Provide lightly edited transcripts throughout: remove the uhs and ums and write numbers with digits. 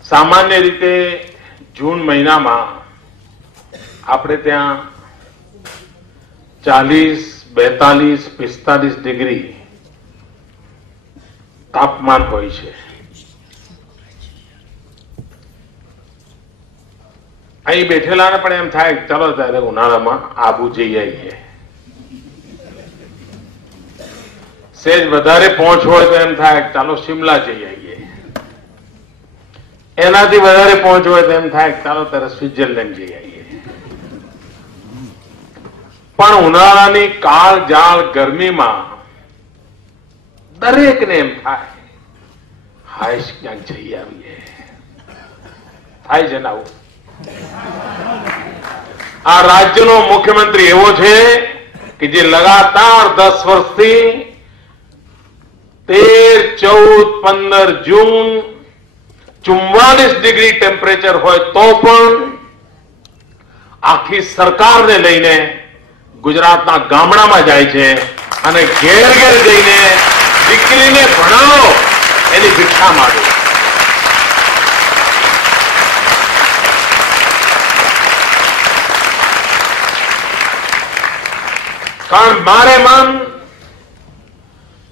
સામાન્ય રીતે જૂન મહિનામાં આપણે ત્યાં 40, 42, 45 ડિગ્રી તાપમાન હોય છે. અહીં બેઠેલાને પણ એમ થાય ચાલો ત્યારે ઉનાળામાં આબુ જઈ આવીએ. સેજ વધારે પહોંચ હોય તો એમ થાય ચાલો શિમલા જઈ આવીએ. એનાથી વધારે પહોંચ હોય તો એમ થાય ચાલો ત્યારે સ્વિટ્ઝરલેન્ડ જઈ આવીએ. પણ ઉનાળાની કાળઝાળ ગરમીમાં દરેકને એમ થાય હાશ ક્યાંક જઈ આવીએ. થાય છે ને આવું? આ રાજ્યનો મુખ્યમંત્રી એવો છે કે જે લગાતાર 10 વર્ષથી 13, 14, 15 જૂન 44 ડિગ્રી ટેમ્પરેચર હોય તો પણ આખી સરકારને લઈને ગુજરાતના ગામડામાં જાય છે અને ઘેર ઘેર જઈને દીકરીને ભણાવો એની ભિક્ષા માંગે. કારણ મારે મન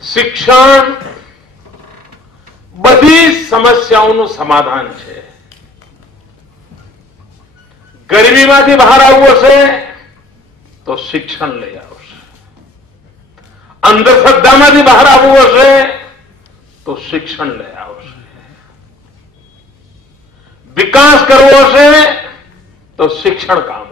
શિક્ષણ બધી સમસ્યાઓનું સમાધાન છે. ગરીબીમાંથી બહાર આવવું હશે તો શિક્ષણ લઈ આવશે. અંધશ્રદ્ધામાંથી બહાર આવવું હશે તો શિક્ષણ લઈ આવશે. વિકાસ કરવો હશે તો શિક્ષણ કામ